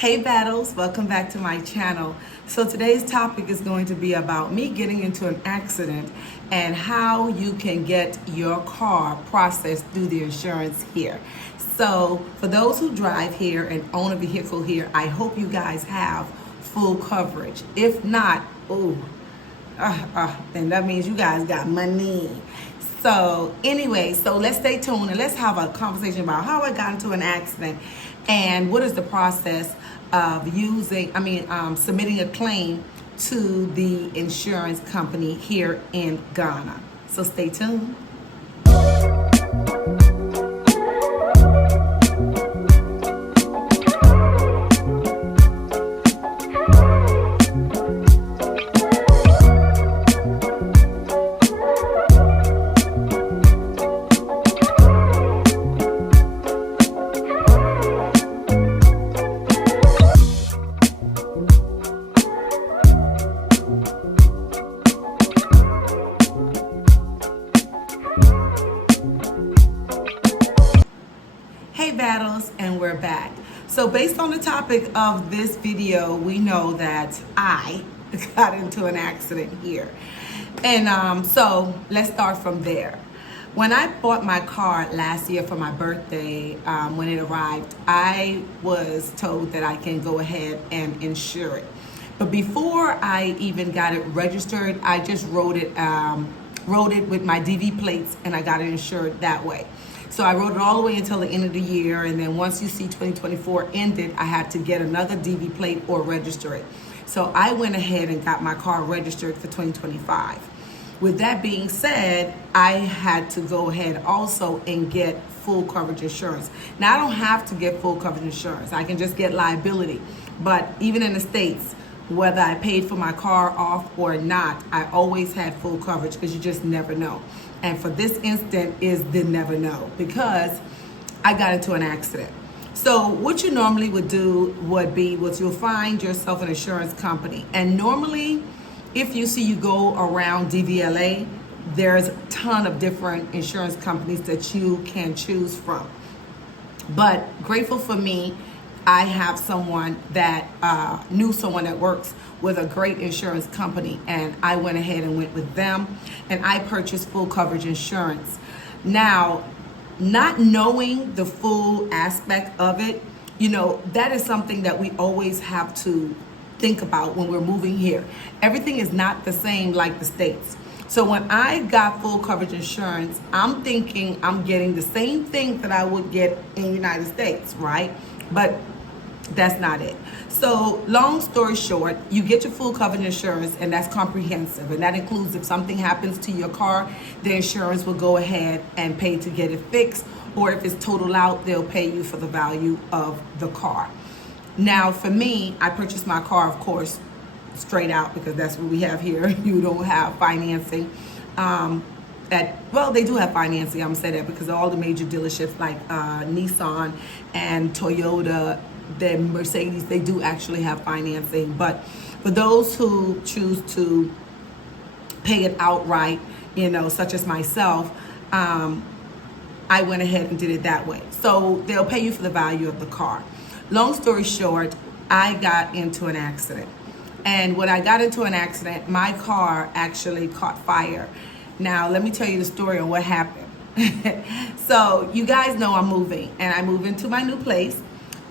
Hey Battles, welcome back to my channel. So today's topic is going to be about me getting into an accident and how you can get your car processed through the insurance here. So for those who drive here and own a vehicle here, I hope you guys have full coverage. If not, then that means you guys got money. So anyway, so let's stay tuned and let's have a conversation about how I got into an accident and what is the process of submitting a claim to the insurance company here in Ghana. So stay tuned. Hey Battles, and we're back. So based on the topic of this video, we know that I got into an accident here. And so let's start from there. When I bought my car last year for my birthday, when it arrived, I was told that I can go ahead and insure it. But before I even got it registered, I just wrote it with my DV plates and I got it insured that way. So I wrote it all the way until the end of the year, and then once you see 2024 ended, I had to get another DV plate or register it. So I went ahead and got my car registered for 2025. With that being said, I had to go ahead also and get full coverage insurance. Now I don't have to get full coverage insurance. I can just get liability. But even in the States, whether I paid for my car off or not, I always had full coverage because you just never know. And for this instant is the never know because I got into an accident. So what you normally would do would you'll find yourself an insurance company. And normally, if you go around DVLA, there's a ton of different insurance companies that you can choose from. But grateful for me, I have someone that knew someone that works with a great insurance company, and I went ahead and went with them, and I purchased full coverage insurance. Now, not knowing the full aspect of it, that is something that we always have to think about when we're moving here. Everything is not the same like the States. So when I got full coverage insurance, I'm thinking I'm getting the same thing that I would get in the United States, right? But that's not it. So long story short, you get your full coverage insurance, and that's comprehensive. And that includes if something happens to your car, the insurance will go ahead and pay to get it fixed. Or if it's totaled out, they'll pay you for the value of the car. Now for me, I purchased my car, of course, straight out because that's what we have here. You don't have financing. They do have financing. I'm gonna say that because all the major dealerships like Nissan and Toyota, then Mercedes, they do actually have financing. But for those who choose to pay it outright, such as myself, I went ahead and did it that way. So they'll pay you for the value of the car. Long story short, I got into an accident. And when I got into an accident, my car actually caught fire. Now, let me tell you the story on what happened. So you guys know I'm moving, and I moved into my new place,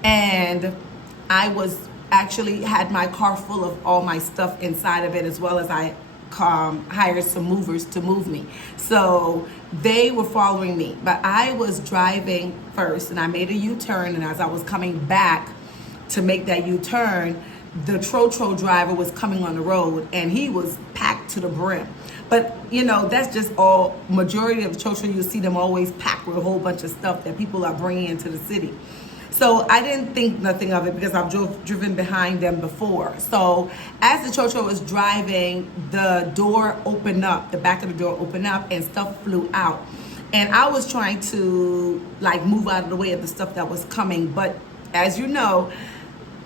and I had my car full of all my stuff inside of it, as well as I hired some movers to move me. So they were following me, but I was driving first, and I made a U-turn, and as I was coming back to make that U-turn, the Trotro driver was coming on the road, and he was packed to the brim. But that's just all. Majority of the Trotro, you'll see them always packed with a whole bunch of stuff that people are bringing into the city. So I didn't think nothing of it because I've driven behind them before. So as the Trotro was driving, the door opened up, the back of the door opened up, and stuff flew out. And I was trying to move out of the way of the stuff that was coming. But as you know,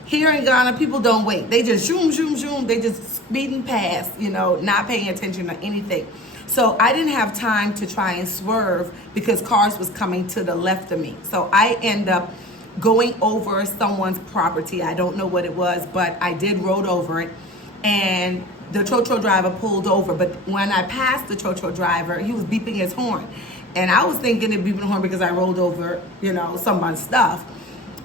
here in Ghana, people don't wait. They just zoom, zoom, zoom. They just speeding past, not paying attention to anything. So I didn't have time to try and swerve because cars was coming to the left of me. So I end up going over someone's property. I don't know what it was, but I did roll over it. And the Chocho driver pulled over. But when I passed the Chocho driver, he was beeping his horn. And I was thinking it beeping the horn because I rolled over, someone's stuff.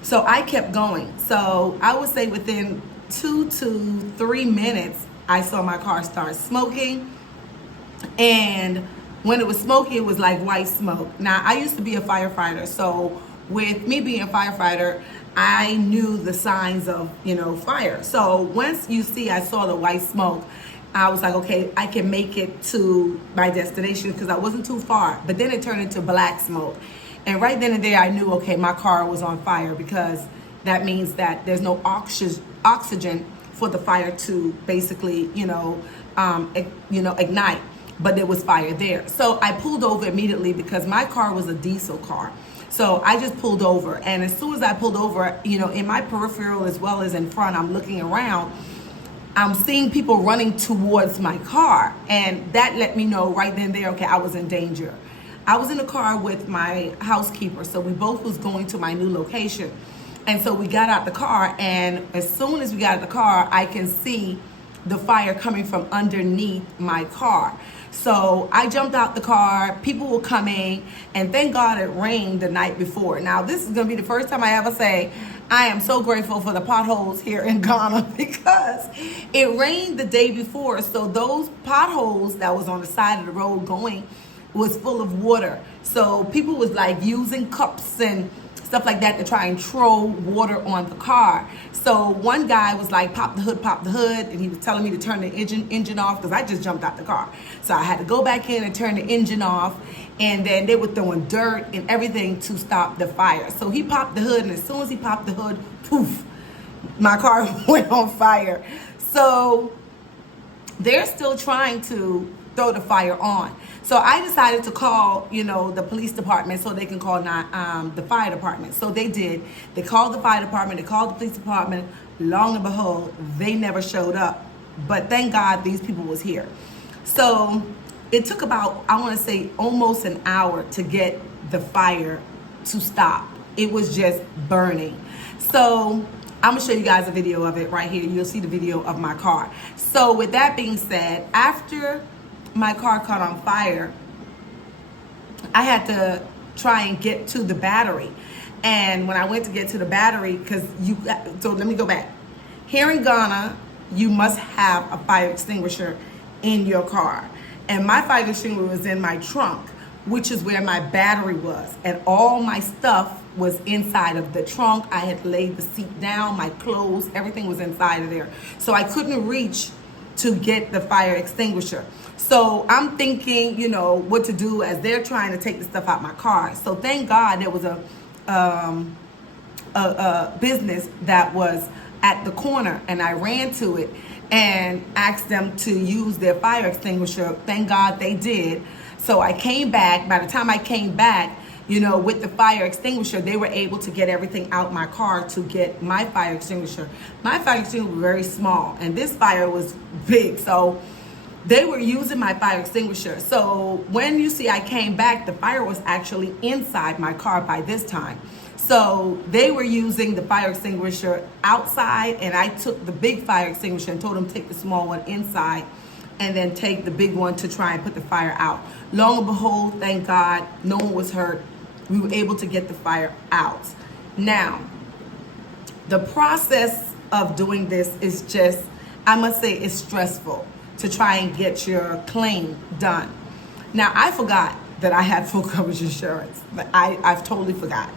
So I kept going. So I would say within 2 to 3 minutes, I saw my car start smoking. And when it was smoking, it was like white smoke. Now, I used to be a firefighter. So with me being a firefighter, I knew the signs of, fire. So once I saw the white smoke, I was like, okay, I can make it to my destination because I wasn't too far. But then it turned into black smoke. And right then and there, I knew, okay, my car was on fire, because that means that there's no oxygen for the fire to basically, ignite. But there was fire there. So I pulled over immediately because my car was a diesel car. So I just pulled over. And as soon as I pulled over, in my peripheral as well as in front, I'm looking around. I'm seeing people running towards my car. And that let me know right then and there, okay, I was in danger. I was in the car with my housekeeper. So we both was going to my new location. And so we got out the car. And as soon as we got out the car, I can see the fire coming from underneath my car. So I jumped out the car, people were coming, and thank God it rained the night before. Now, this is gonna be the first time I ever say, I am so grateful for the potholes here in Ghana, because it rained the day before. So those potholes that was on the side of the road going was full of water. So people was like using cups and stuff like that to try and throw water on the car. So one guy was like, pop the hood, and he was telling me to turn the engine off, because I just jumped out the car. So I had to go back in and turn the engine off, and then they were throwing dirt and everything to stop the fire. So he popped the hood, and as soon as he popped the hood, poof, my car went on fire. So they're still trying to throw the fire on. So I decided to call, the police department so they can call the fire department. So they did. They called the fire department. They called the police department. Long and behold, they never showed up. But thank God these people was here. So it took about, I want to say, almost an hour to get the fire to stop. It was just burning. So I'm gonna show you guys a video of it right here. You'll see the video of my car. So with that being said, after my car caught on fire, I had to try and get to the battery. And when I went to get to the battery, so let me go back. Here in Ghana, you must have a fire extinguisher in your car. And my fire extinguisher was in my trunk, which is where my battery was. And all my stuff was inside of the trunk. I had laid the seat down, my clothes, everything was inside of there. So I couldn't reach to get the fire extinguisher. So I'm thinking, what to do as they're trying to take the stuff out my car. So thank God there was a business that was at the corner, and I ran to it and asked them to use their fire extinguisher. Thank God they did. So I came back. By the time I came back, with the fire extinguisher, they were able to get everything out my car to get my fire extinguisher. My fire extinguisher was very small, and this fire was big. So they were using my fire extinguisher. So when you see I came back, the fire was actually inside my car by this time. So they were using the fire extinguisher outside, and I took the big fire extinguisher and told them to take the small one inside and then take the big one to try and put the fire out. Lo and behold, thank God, no one was hurt. We were able to get the fire out. Now, the process of doing this is just, I must say, it's stressful to try and get your claim done. Now, I forgot that I had full coverage insurance. I've totally forgot.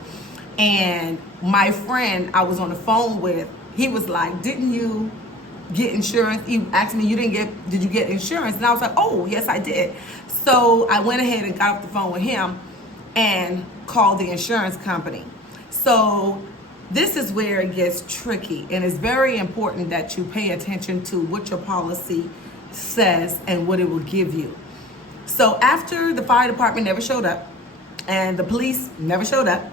And my friend I was on the phone with, he was like, didn't you get insurance? He asked me, did you get insurance? And I was like, oh, yes, I did. So I went ahead and got off the phone with him and called the insurance company. So this is where it gets tricky, and it's very important that you pay attention to what your policy says and what it will give you. So after the fire department never showed up and the police never showed up,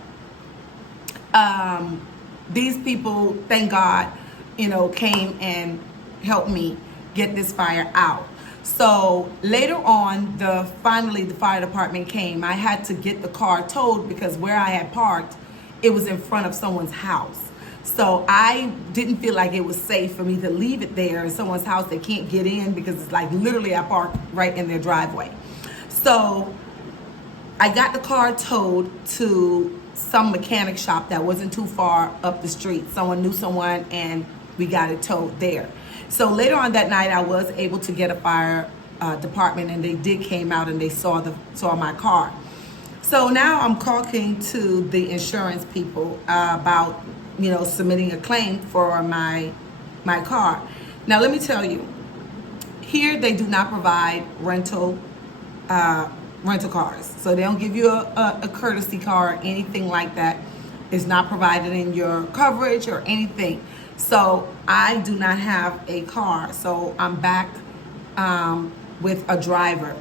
these people, thank God, came and helped me get this fire out. So later on, finally the fire department came. I had to get the car towed because where I had parked, it was in front of someone's house. So I didn't feel like it was safe for me to leave it there in someone's house. They can't get in because it's like literally I parked right in their driveway. So I got the car towed to some mechanic shop that wasn't too far up the street. Someone knew someone and we got it towed there. So later on that night, I was able to get a fire department, and they did came out and they saw my car. So now I'm talking to the insurance people about, you know, submitting a claim for my car. Now let me tell you, here they do not provide rental cars. So they don't give you a courtesy car or anything like that. It's not provided in your coverage or anything. So I do not have a car. So I'm back with a driver.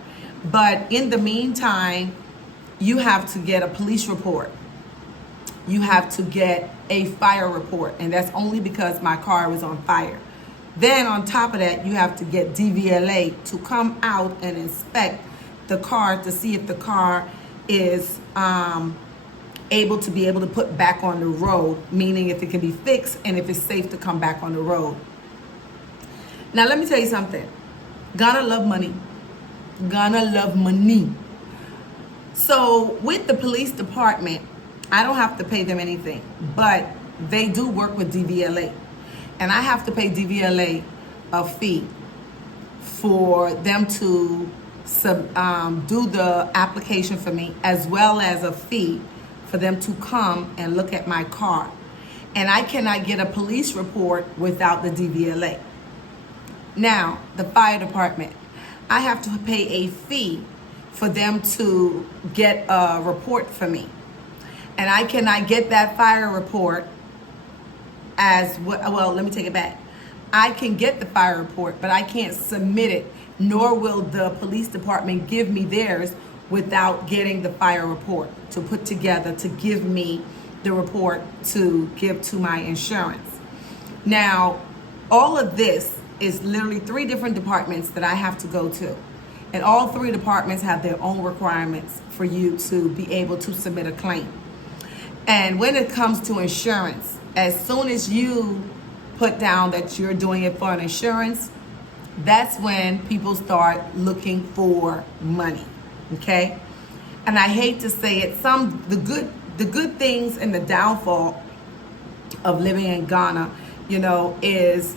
But in the meantime, you have to get a police report. You have to get a fire report, and that's only because my car was on fire. Then on top of that, you have to get DVLA to come out and inspect the car to see if the car is able to put back on the road, meaning if it can be fixed and if it's safe to come back on the road. Now let me tell you something. Gonna love money. Gonna love money. So with the police department, I don't have to pay them anything, but they do work with DVLA. And I have to pay DVLA a fee for them to do the application for me, as well as a fee for them to come and look at my car. And I cannot get a police report without the DVLA. Now, the fire department, I have to pay a fee for them to get a report for me. And I cannot get that fire report well, let me take it back. I can get the fire report, but I can't submit it, nor will the police department give me theirs without getting the fire report to put together to give me the report to give to my insurance. Now, all of this is literally 3 different departments that I have to go to. And all 3 departments have their own requirements for you to be able to submit a claim. And when it comes to insurance, as soon as you put down that you're doing it for an insurance, that's when people start looking for money, okay? And I hate to say it, the good things and the downfall of living in Ghana, you know, is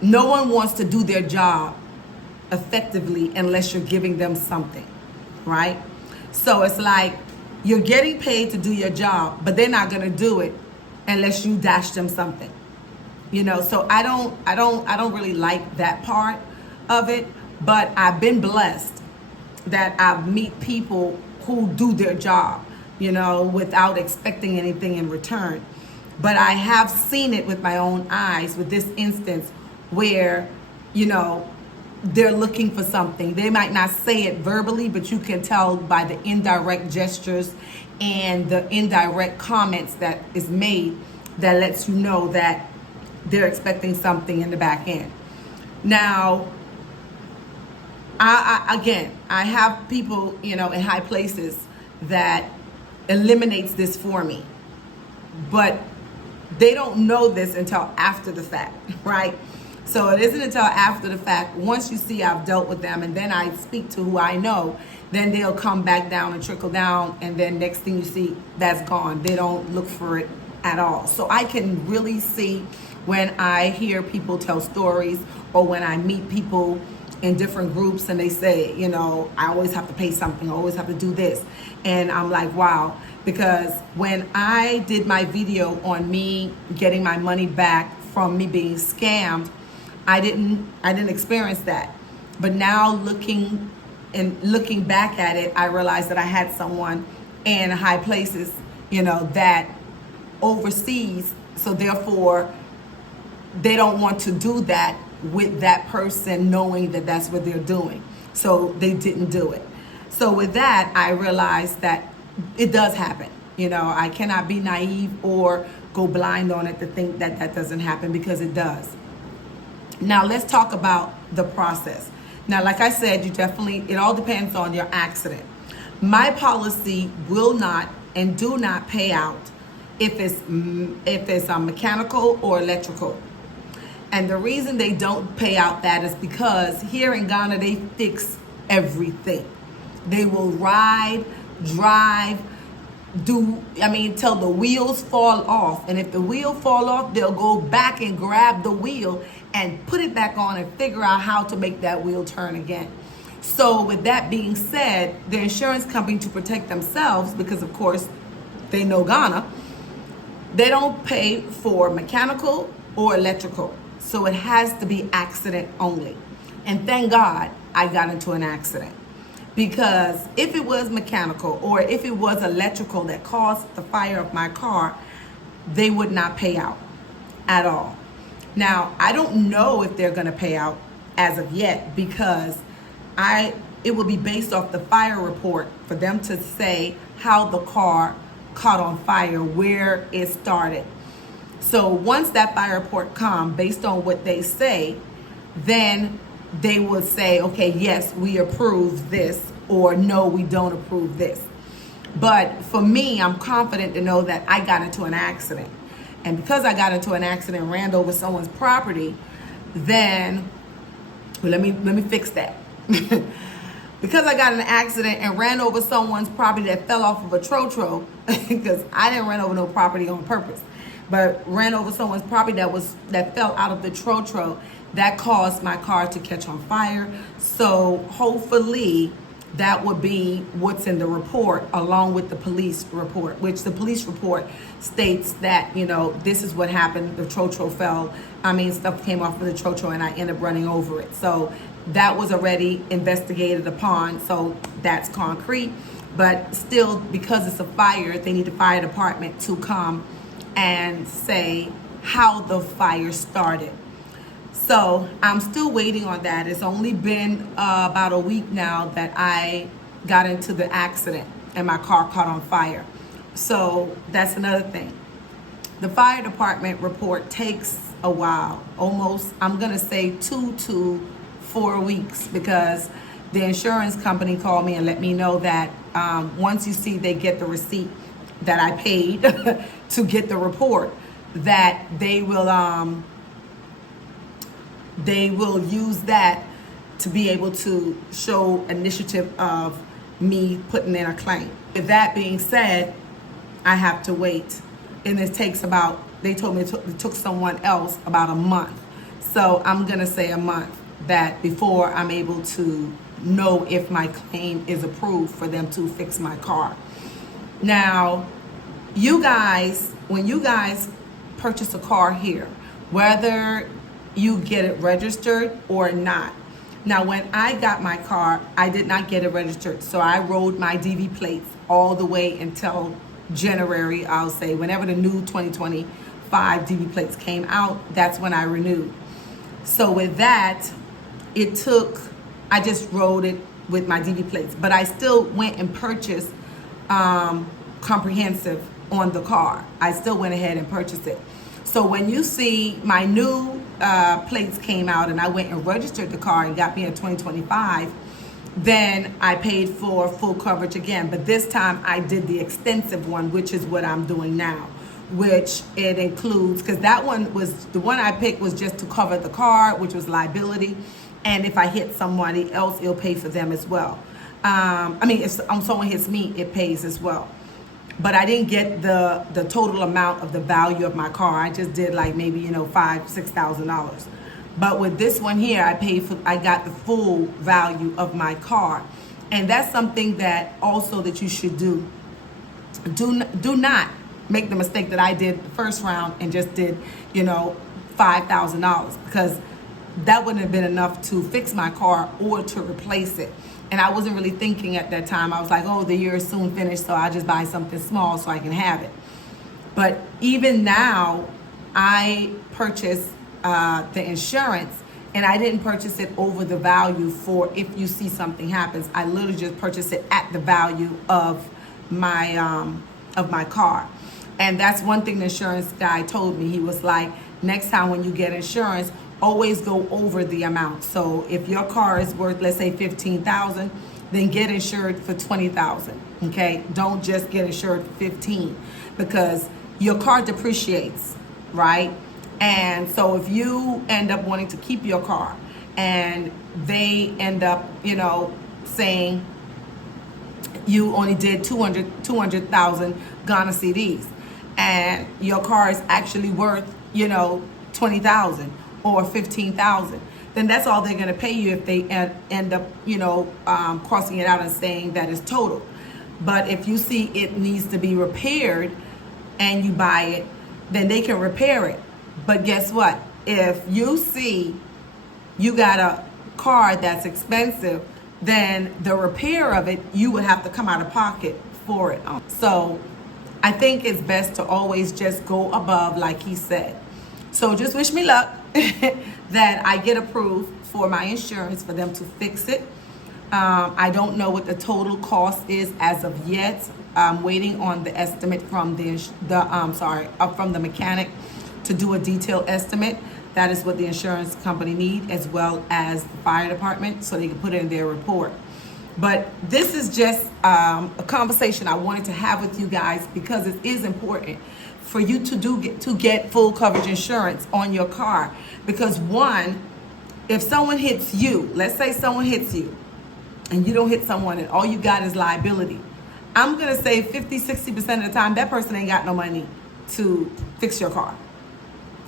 no one wants to do their job effectively unless you're giving them something, right? So it's like you're getting paid to do your job, but they're not going to do it unless you dash them something, you know. So I don't really like that part of it, but I've been blessed that I meet people who do their job, you know, without expecting anything in return. But I have seen it with my own eyes with this instance where, you know, they're looking for something. They might not say it verbally, but you can tell by the indirect gestures and the indirect comments that is made that lets you know that they're expecting something in the back end. Now, I have people, you know, in high places that eliminates this for me, but they don't know this until after the fact, right? So it isn't until after the fact, once you see I've dealt with them and then I speak to who I know, then they'll come back down and trickle down, and then next thing you see, that's gone. They don't look for it at all. So I can really see when I hear people tell stories, or when I meet people in different groups and they say, you know, I always have to pay something, I always have to do this. And I'm like, wow, because when I did my video on me getting my money back from me being scammed, I didn't experience that. But now looking back at it, I realized that I had someone in high places, you know, that overseas, so therefore they don't want to do that with that person knowing that that's what they're doing. So they didn't do it. So with that, I realized that it does happen. You know, I cannot be naive or go blind on it to think that that doesn't happen, because it does. Now let's talk about the process. Now, like I said, it all depends on your accident. My policy will not and do not pay out if it's mechanical or electrical. And the reason they don't pay out that is because here in Ghana, they fix everything. They will ride, drive, till the wheels fall off. And if the wheel fall off, they'll go back and grab the wheel and put it back on and figure out how to make that wheel turn again. So with that being said, the insurance company, to protect themselves, because of course they know Ghana, they don't pay for mechanical or electrical. So it has to be accident only. And thank God I got into an accident. Because if it was mechanical or if it was electrical that caused the fire of my car, they would not pay out at all. Now, I don't know if they're going to pay out as of yet, because it will be based off the fire report for them to say how the car caught on fire, where it started. So once that fire report comes, based on what they say, then they would say, okay, yes, we approve this, or no, we don't approve this. But for me, I'm confident to know that I got into an accident. And because I got into an accident and ran over someone's property, then, well, let me fix that. Because I got in an accident and ran over someone's property that fell off of a trotro, because I didn't run over no property on purpose, but ran over someone's property that fell out of the trotro, that caused my car to catch on fire. So hopefully that would be what's in the report, along with the police report, which the police report states that, this is what happened. The trotro fell. Stuff came off of the trotro and I ended up running over it. So that was already investigated upon. So that's concrete. But still, because it's a fire, they need the fire department to come and say how the fire started. So I'm still waiting on that. It's only been about a week now that I got into the accident and my car caught on fire. So that's another thing. The fire department report takes a while, almost, I'm going to say 2 to 4 weeks, because the insurance company called me and let me know that once you see they get the receipt that I paid to get the report, that they will use that to be able to show initiative of me putting in a claim. With that being said, I have to wait. And it takes they told me it took someone else about a month. So I'm going to say a month, that before I'm able to know if my claim is approved for them to fix my car. Now, you guys, when you guys purchase a car here, whether you get it registered or not. Now, when I got my car, I did not get it registered. So I rode my DV plates all the way until January, I'll say, whenever the new 2025 DV plates came out, that's when I renewed. So with that, I just rode it with my DV plates, but I still went and purchased comprehensive on the car. I still went ahead and purchased it. So when you see my new plates came out and I went and registered the car and got me a 2025, then I paid for full coverage again. But this time I did the extensive one, which is what I'm doing now, which it includes, because that one was, the one I picked was just to cover the car, which was liability. And if I hit somebody else, it'll pay for them as well. If someone hits me, it pays as well. But I didn't get the total amount of the value of my car. I just did like maybe, $5,000-$6,000. But with this one here, I got the full value of my car. And that's something that also that you should do. Do not make the mistake that I did the first round and just did, $5,000, because that wouldn't have been enough to fix my car or to replace it. And I wasn't really thinking at that time. I was like, oh, the year is soon finished, so I'll just buy something small so I can have it. But even now, I purchased the insurance, and I didn't purchase it over the value for if you see something happens. I literally just purchased it at the value of my car. And that's one thing the insurance guy told me. He was like, next time when you get insurance, always go over the amount. So if your car is worth, let's say $15,000, then get insured for 20,000. Okay, don't just get insured for 15, because your car depreciates, right? And so if you end up wanting to keep your car and they end up, saying you only did 200,000 Ghana cedis, and your car is actually worth, 20,000 or 15,000, then that's all they're going to pay you if they end up, crossing it out and saying that it's total. But if you see it needs to be repaired and you buy it, then they can repair it. But guess what? If you see you got a car that's expensive, then the repair of it, you would have to come out of pocket for it. So I think it's best to always just go above, like he said. So just wish me luck that I get approved for my insurance for them to fix it. I don't know what the total cost is as of yet. I'm waiting on the estimate from from the mechanic to do a detailed estimate. That is what the insurance company need, as well as the fire department, so they can put it in their report. But this is just a conversation I wanted to have with you guys, because it is important for you to get full coverage insurance on your car. Because one, if someone hits you, let's say someone hits you and you don't hit someone and all you got is liability, I'm going to say 50-60% of the time that person ain't got no money to fix your car.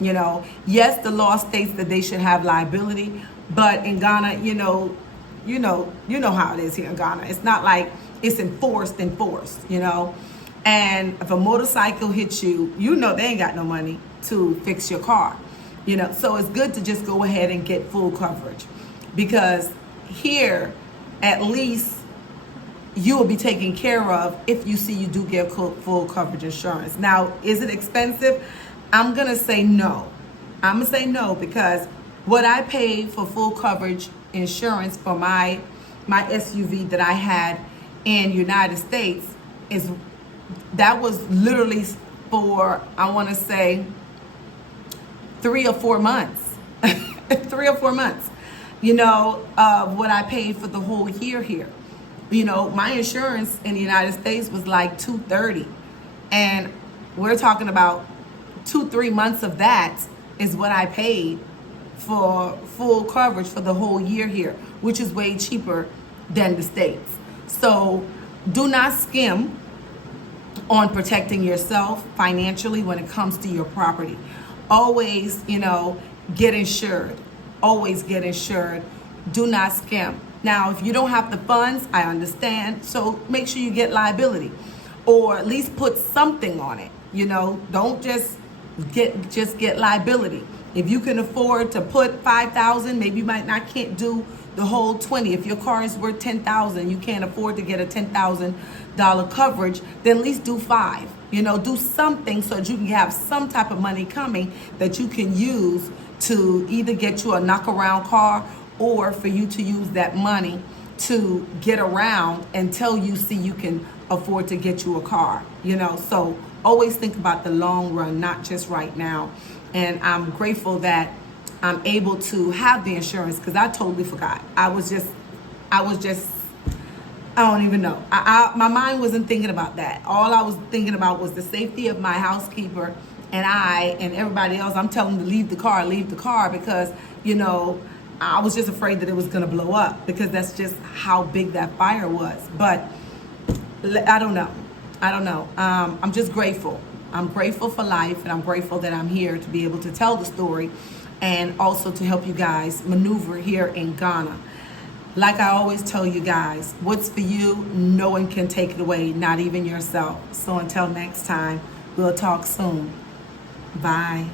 Yes, the law states that they should have liability, but in Ghana, you know how it is here in Ghana. It's not like it's enforced, And if a motorcycle hits you, they ain't got no money to fix your car. So it's good to just go ahead and get full coverage, because here, at least you will be taken care of if you see you do get full coverage insurance. Now, is it expensive? I'm going to say no. Because what I paid for full coverage insurance for my SUV that I had in United States that was literally for, I want to say, 3 or 4 months. 3 or 4 months, of what I paid for the whole year here. My insurance in the United States was like $230, and we're talking about 2-3 months of that is what I paid for full coverage for the whole year here, which is way cheaper than the States. So do not skim on protecting yourself financially when it comes to your property. Always, get insured. Always get insured. Do not skim. Now, if you don't have the funds, I understand. So make sure you get liability, or at least put something on it. Don't just get liability. If you can afford to put 5,000, maybe you can't do the whole 20. If your car is worth 10,000, you can't afford to get a $10,000 coverage, then at least do 5. Do something so that you can have some type of money coming that you can use to either get you a knock-around car, or for you to use that money to get around until you see you can afford to get you a car. So always think about the long run, not just right now. And I'm grateful that I'm able to have the insurance, because I totally forgot. I don't even know. My mind wasn't thinking about that. All I was thinking about was the safety of my housekeeper and everybody else. I'm telling them to leave the car, because, I was just afraid that it was going to blow up, because that's just how big that fire was. But I don't know. I'm just grateful. I'm grateful for life, and I'm grateful that I'm here to be able to tell the story, and also to help you guys maneuver here in Ghana. Like I always tell you guys, what's for you, no one can take it away, not even yourself. So until next time, we'll talk soon. Bye.